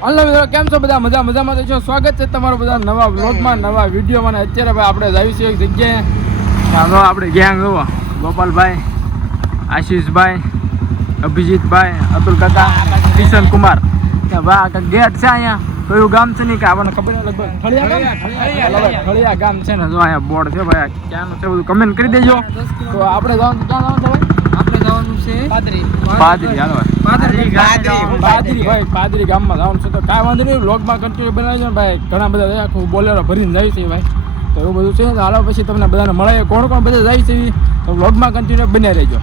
Hello મિત્રો, કેમ છો બધા? મજામાં તો છો. સ્વાગત છે તમારું બધા નવા વ્લોગમાં, નવા વિડીયોમાં. અત્યારે ભાઈ આપણે જઈશું એક જગ્યાએ. ચાલો આપણે ગેંગ જોવો, ગોપાલભાઈ, આશીષભાઈ, અભિજીતભાઈ, અતુલ કાકા, કિશન કુમાર. ભાઈ આ ગેટ છે અહીંયા. કયું ગામ છે ને કે આપણને ખબર નહીં. લગભગ ખળિયા ગામ છે ને. જો અહીંયા બોર્ડ છે ભાઈ, ક્યાંનું છે બધું કમેન્ટ કરી દેજો. તો આપણે જવાનું ક્યાં જવાનું છે ભાઈ? આપણે જવાનું છે પાદરી. હાલો પાદરી ગામમાં જવાનું છે. તો કાંઈ વાંધો નહીં, વ્લોગમાં કન્ટિન્યુ બનાવજો ને ભાઈ. ઘણા બધા આખું બોલેરો ભરીને જાય છે ભાઈ. તો એવું બધું છે. તો હાલો પછી તમને બધાને મળે કોણ કોણ બધા જાય છે તો વ્લોગમાં કન્ટિન્યુ બન્યા રહેજો.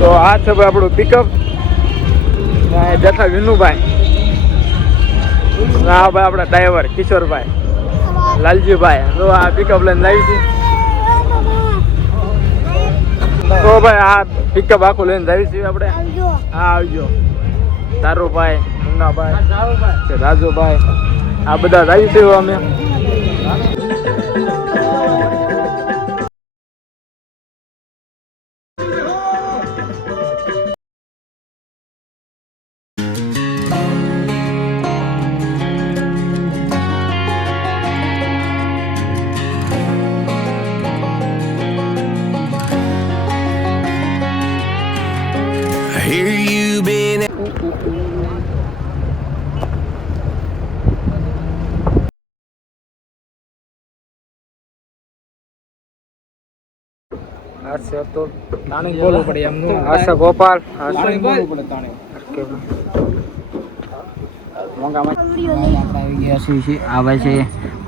તો આ છે ભાઈ આપણું પિકઅપ. બેઠા વિનુભાઈ, હા ભાઈ આપણા ડ્રાઈવર કિશોરભાઈ, લાલજીભાઈ. તો આ પિકઅપ લઈને લાવી છે. તો ભાઈ આ પિકઅપ આખું લઈને લાવી છે આપણે. હા આવજો. તારુભાઈ, મુન્નાભાઈ, રાજુભાઈ, આ બધા લાવી છે અમે. Here you been. આશા તો તાણી બોલવું પડે એમનું. આશા ગોપાલ, આશા બોલવું પડે તાણી. આ ભાઈ છે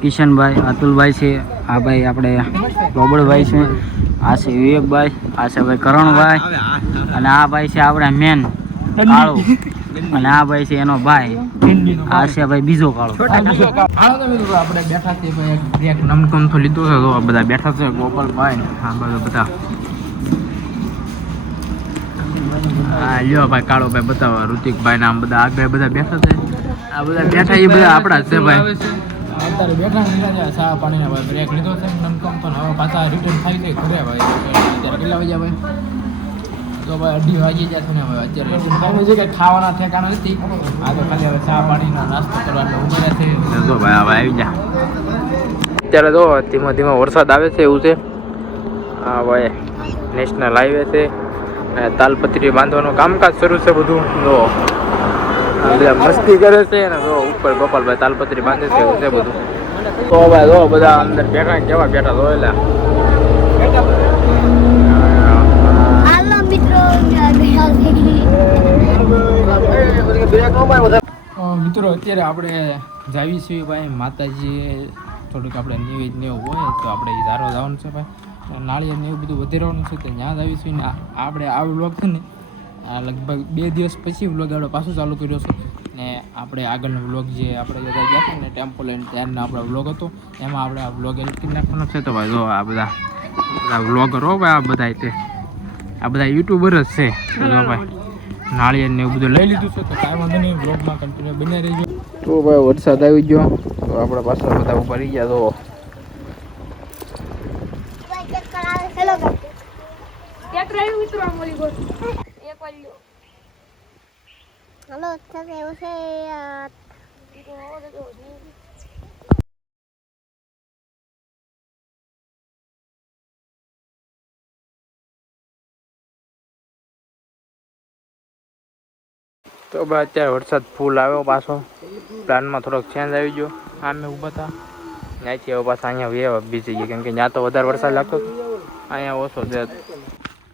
કિશનભાઈ, અતુલભાઈ છે, આ ભાઈ આપણે રોબળભાઈ છે, આ છે વિવેકભાઈ, આ છે ભાઈ કરણભાઈ, અને આ ભાઈ છે આપણે મેન કાળો, અને આ ભાઈ છે એનો ભાઈ, આ છે ભાઈ બીજો કાળો. આપણે બેઠા છીએ ભાઈ, એક નમકમ તો લીધો છે. તો બધા બેઠા છે, ગોપાલભાઈ, હા બધા. હા લ્યો ભાઈ કાળો ભાઈ બતાવો, ઋતિકભાઈ ને આમ બધા આગળ બધા બેઠા છે. આ બધા બેઠા એ બધા આપણા છે ભાઈ. અત્યારે બેઠા નીકળ્યા ચા પાણીને ભાઈ બ્રેક લીધો છે નમકમ તો. હવે પાછા રિટર્ન થાય છે ઘરે ભાઈ. અત્યારે કેટલા વાગ્યા ભાઈ? તો ભાઈ 2:30 વાગી ગયા છે ને હવે. અત્યારે રિટર્ન થાય છે, કંઈ ખાવાના ઠેકાણા નથી. આ તો ખાલી હવે ચા પાણીનો નાસ્તો કરવાનો ઉભા છે. જો ભાઈ હવે આવી જા. અત્યારે જો ધીમો ધીમો વરસાદ આવે છે એવું છે. હા ભાઈ નેશનલ હાઈવે છે. તાલપત્રી બાંધવાનું કામકાજ શરૂ છે બધું. જો બધા મસ્તી કરે છે ને. જો ઉપર ગોપાલભાઈ તાલપત્રી બાંધે છે એવું છે બધું. તો ભાઈ જો બધા અંદર બેઠા કેવા બેઠા જોયેલા મિત્રો. અત્યારે આપણે જાવી છીએ ભાઈ માતાજી. થોડુંક આપણે નિવેદ ને એવું હોય તો આપણે ધારો જવાનું છે ભાઈ. નાળિયેર ને એવું બધું વધારવાનું છે. તો ત્યાં જ આવીશું ને આપણે આ વ્લોગ છે ને લગભગ 2 દિવસ પછી વ્લોગ આપણે પાછું ચાલુ કર્યો છે. ને આપણે આગળનો વ્લોગ જે આપણે બધા ગયા હતા ને ટેમ્પો લઈને ત્યારનો આપણો વ્લોગ હતો, એમાં આપણે આ વ્લોગ એડિટ કરી નાખવાનો છે. તો ભાઈ જો આ બધા વ્લોગરો ભાઈ, આ બધા તે આ બધા યુટ્યુબર જ છે. તો જો ભાઈ નાળિયેર ને એવું બધું લઈ લીધું છે. તો કાંઈ વાંધો નહીં, વ્લોગમાં કન્ટિન્યુ બની રહીજો. તો ભાઈ વરસાદ આવી ગયો તો આપણે પાછા બધા ઉપર રહી ગયા. તો હલો અત્યારે એવું છે તો ભાઈ અત્યારે વરસાદ ફૂલ આવ્યો પાછો. પ્લાનમાં થોડોક ચેન્જ આવી ગયો. આમે ઊભા હતા ત્યાંથી હવે પાછા અહીંયા વ્યવ બીજી જઈએ, કેમ કે ત્યાં તો વધારે વરસાદ લાગતો હતો, અહીંયા ઓછો છે.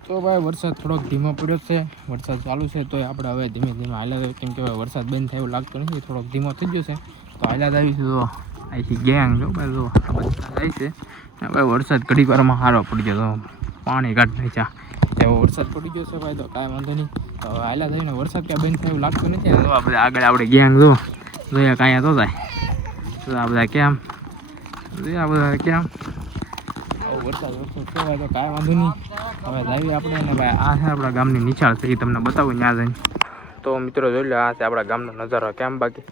તો ભાઈ વરસાદ થોડોક ધીમો પડ્યો છે. વરસાદ ચાલુ છે તોય આપણે હવે ધીમે ધીમે હાલ્યા, કેમ કે વરસાદ બંધ થાય એવું લાગતું નથી. થોડોક ધીમો થઈ ગયો છે તો હાલ્યા જ આવીશું. તો અહીંથી ગેંગ જો ભાઈ જો જાય છે ભાઈ. વરસાદ ઘડીક વારમાં સારો પડી ગયો, તો પાણી કાઢી નાખ્યા એવો વરસાદ પડી ગયો છે ભાઈ. તો કાંઈ વાંધો નહીં, તો હાલ્યા થઈને વરસાદ ક્યાં બંધ થાય એવું લાગતું નથી. તો આ બધા આગળ આપણે ગેંગ જો જોયા કાંઈ તો થાય. તો આ બધા કેમ આ બધા કેમ વરસાદ છે ભાઈ. તો કાંઈ વાંધો નહીં, હવે જાવી આપણે ને ભાઈ. આ છે આપણા ગામની નિશાળ છે, એ તમને બતાવું ત્યાં જઈને. તો મિત્રો જોઈ લો, આ છે આપણા ગામનો નજારો. કેમ બાકી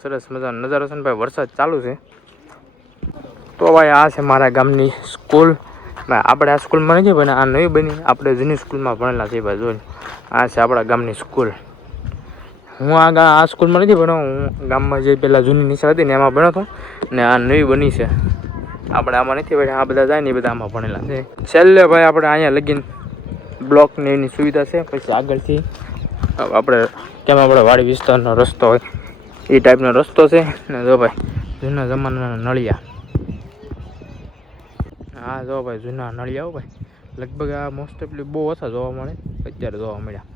સરસ મજાનો નજારો છે ને ભાઈ. વરસાદ ચાલુ છે તો ભાઈ આ છે મારા ગામની સ્કૂલ. ભાઈ આપણે આ સ્કૂલમાં નથી બને, આ નવી બની. આપણે જૂની સ્કૂલમાં ભણેલા છીએ ભાઈ. જોઈને આ છે આપણા ગામની સ્કૂલ. હું આ સ્કૂલમાં નથી ભણ્યો, હું ગામમાં જે પહેલાં જૂની નિશાળ હતી ને એમાં ભણ્યો હતો. ને આ નવી બની છે. આપણે આમાં નથી ભાઈ, આ બધા જાય ને એ બધા આમાં ભણેલા છે. છેલ્લે ભાઈ આપણે અહીંયા લગીને બ્લોકની એની સુવિધા છે. પછી આગળથી આપણે કેમ આપણે વાડી વિસ્તારનો રસ્તો હોય એ ટાઈપનો રસ્તો છે. ને જો ભાઈ જૂના જમાનાના નળિયા. હા જો ભાઈ જૂના નળિયા ભાઈ લગભગ આ મોસ્ટ ઓફલી બહુ ઓછા જોવા મળે, અત્યારે જોવા મળ્યા.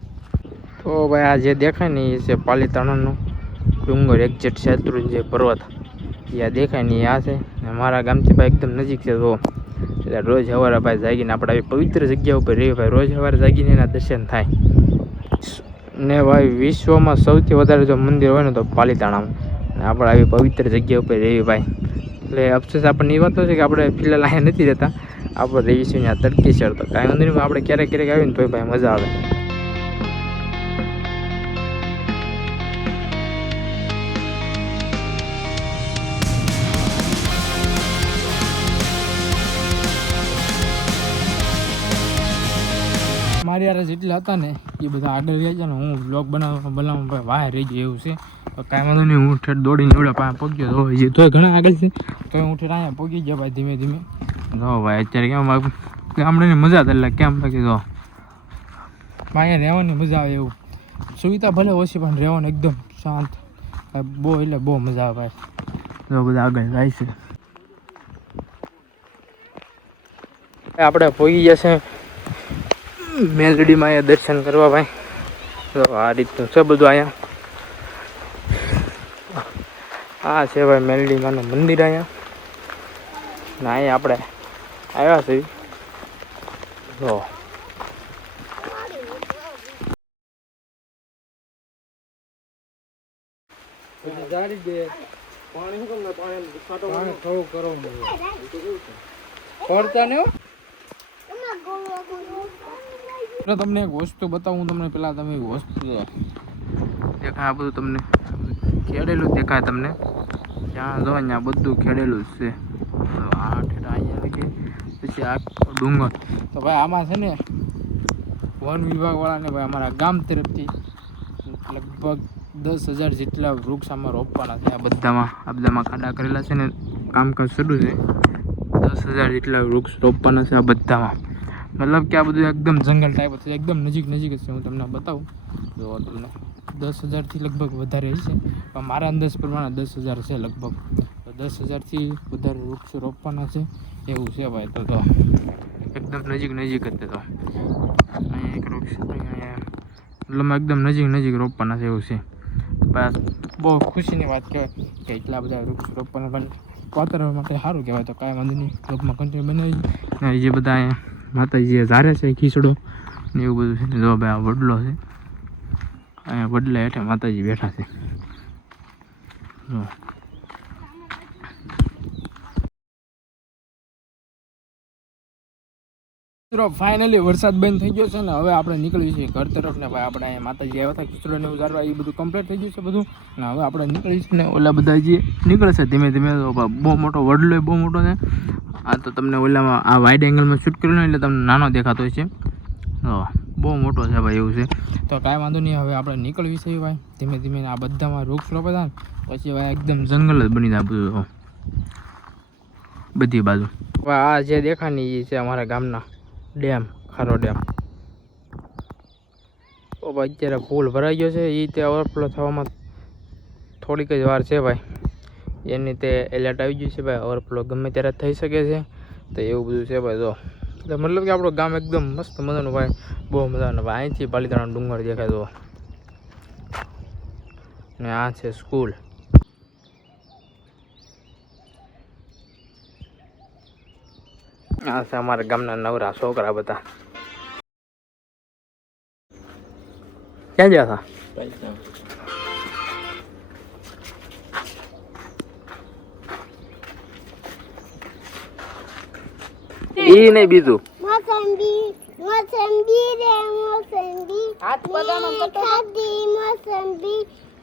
તો ભાઈ આ જે દેખાય ને એ છે પાલીતાણાનું ડુંગર, એક્ઝેક્ટ શેત્રુંજય પર્વત. એ દેખાય ને એ આ છે. ને મારા ગામથી ભાઈ એકદમ નજીક છે. જો એટલે રોજ સવારે ભાઈ જાગીને આપણે આવી પવિત્ર જગ્યા ઉપર રહીએ ભાઈ. રોજ સવારે જાગીને એના દર્શન થાય. ને ભાઈ વિશ્વમાં સૌથી વધારે જો મંદિર હોય ને તો પાલીતાણામાં. ને આપણે આવી પવિત્ર જગ્યા ઉપર રહીએ ભાઈ. એટલે અફસોસ આપણને એ વાત છે કે આપણે ફિલહાલ અહીંયા નથી રહેતા. આપણે રહીએ છીએ ત્યાં તડકેશ્વર. તો કાંઈ વાંધો નહીં, આપણે ક્યારેક ક્યારેક આવીને તોય ભાઈ મજા આવે. મારી યાર જેટલા હતા ને એ બધા આગળ ગયા છે ને, હું બ્લોગ બનાવવા બહાર રહી ગયો એવું છે. તો કાંઈ વાંધો નહીં, હું ઠેઠ દોડીને એવડા પાસે પહોંચ્યો તો હજી તોય ઘણા આગળ છે. તો હું ઠેઠ અહીંયા પહોંચી ગયા ભાઈ ધીમે ધીમે. જો ભાઈ અત્યારે કેમ ગામડાની મજા હતા એટલે કેમ લાગે. જો અહીંયા રહેવાની મજા આવે એવું. સુવિધા ભલે ઓછી પણ રહેવાનું એકદમ શાંત બહુ, એટલે બહુ મજા આવે ભાઈ. જો બધા આગળ જાય છે. આપણે પહોંચી જશે મેલડીમાં અહીંયા દર્શન કરવા ભાઈ. તો આ રીતનું છે બધું અહીંયા. આ છે ભાઈ મેલડીમાંનું મંદિર અહીંયા. ને અહીંયા આપણે આવ્યા છીએ. જો તમને એક વસ્તુ બતાવું. તમને પેલા તમે એક વસ્તુ દેખાય, આ બધું તમને ખેડેલું દેખાય તમને. ત્યાં જો અહીંયા બધું ખેડેલું જ છે. આ ઠેઠા અહીંયા કે પછી આ ડુંગર. તો ભાઈ આમાં છે ને વન વિભાગવાળાને ભાઈ અમારા ગામ તરફથી લગભગ 10,000 જેટલા વૃક્ષ આમાં રોપવાના છે. આ બધામાં ખાડા કરેલા છે ને કામકાજ શરૂ છે. 10,000 જેટલા વૃક્ષ રોપવાના છે આ બધામાં. મતલબ કે આ બધું એકદમ જંગલ ટાઈપ છે, એકદમ નજીક જ છે. હું તમને બતાવું જો તમને 10,000થી લગભગ વધારે હશે, પણ મારા અંદાજ પ્રમાણે 10,000 છે લગભગ. તો 10,000થી વધારે વૃક્ષો રોપવાના છે એવું છે ભાઈ. તો એકદમ નજીક જ છે. તો અહીંયા એક વૃક્ષ અહીંયા મતલબ એકદમ નજીક રોપવાના છે એવું છે. બસ બહુ ખુશીની વાત કહેવાય કે એટલા બધા વૃક્ષ રોપવાના. પણ વાતાવરણ માટે સારું કહેવાય. તો કાંઈ વાંધો નહીં, બ્લોગમાં કન્ટિન્યુ બનાવી. ને જે બધા અહીંયા માતાજી ધારે છે ખીચડો ને એવું બધું છે. જો ભાઈ આ વડલો છે, અહીંયા વડલા હેઠે માતાજી બેઠા છે. મિત્રો ફાઇનલી વરસાદ બંધ થઈ ગયો છે ને હવે આપણે નીકળીએ છીએ ઘર તરફ. ને ભાઈ આપણે અહીંયા માતાજી આવ્યા હતા ખીચડો ને ઉતારવા, એ બધું કમ્પ્લીટ થઈ ગયું છે બધું. ને હવે આપણે નીકળીશું ને ઓલા બધા જે નીકળે છે ધીમે ધીમે. બહુ મોટો વડલો બહુ મોટો છે. આ તો તમને ઓલામાં આ વાઇડ એંગલમાં શૂટ કર્યું ને એટલે તમને નાનો દેખાતો હોય છે. બહુ મોટો છે ભાઈ એવું છે. તો કાંઈ વાંધો નહીં, હવે આપણે નીકળવી છે ભાઈ ધીમે ધીમે. આ બધામાં વૃક્ષ રોપે હતા ને પછી ભાઈ એકદમ જંગલ જ બની જાય બધું બધી બાજુ. આ જે દેખાય ને એ છે અમારા ગામના ડેમ, ખારો ડેમ. તો ભાઈ અત્યારે ફૂલ ભરાઈ ગયો છે. એ તે ઓવરફ્લો થવામાં થોડીક જ વાર છે ભાઈ. એની તે એલર્ટ આવી ગયું છે ભાઈ, ઓવરફ્લો ગમે ત્યારે થઈ શકે છે. તો એવું બધું છે ભાઈ. જો મતલબ કે આપણું ગામ એકદમ મસ્ત મજાનું ભાઈ, બહુ મજાનું ભાઈ. અહીંથી પાલીતાણા ડુંગર દેખાય. તો ને આ છે સ્કૂલ. આ છે અમારા ગામના નવરા છોકરા બધા. ક્યાં ગયા હતા? ઈ નહીં બીજું મોસંબી રે મોસંબી હાથ પગામાં ખાધી મોસંબી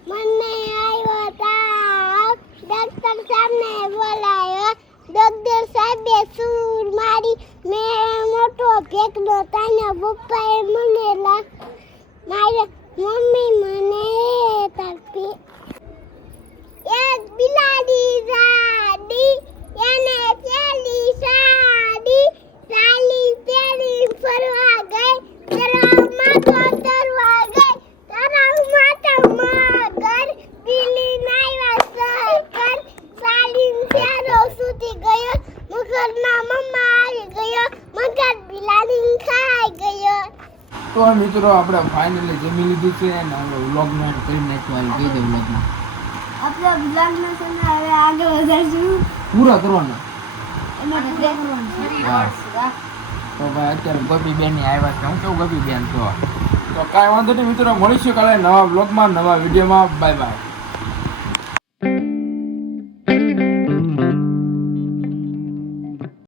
મને આવ્યો તાવ ડોક્ટર સાહેબને બોલાયો દગદર સાહેબે સૂર મારી મેં મોટો ભેગનો તાના પપ્પાએ મને મારે મમ્મી મને તારપી એક બિલાડી જાડી એને પેલી સાડી ચાલી પેલી ફરવા ગઈ તરાવમાં તો તરવા ગઈ તરાવમાં તો મગર બિલી નાયવા સહકર ચાલીન ફેરો સુધી ગયો મગરના મમ્મા આવી ગયો મગર બિલાડીને ખાઈ ગયો. તો મિત્રો આપણે ફાઇનલી જમી લીધું છે અને હવે વ્લોગમાં કરી નાખવાનું કહી દે વ્લોગમાં આપણે બ્લોગનો સમય હવે આગળ વધારશું પૂરા કરવાના. એમાં પૂરા કરવાનું. તો ભાઈ અત્યારે ગોપી બેન આવ્યા છે. હું કેવું ગોપી બેન તો કાંઈ વાંધો નહીં મિત્રો, મળીશું કાલે નવા વ્લોગમાં નવા વિડીયોમાં. Bye bye.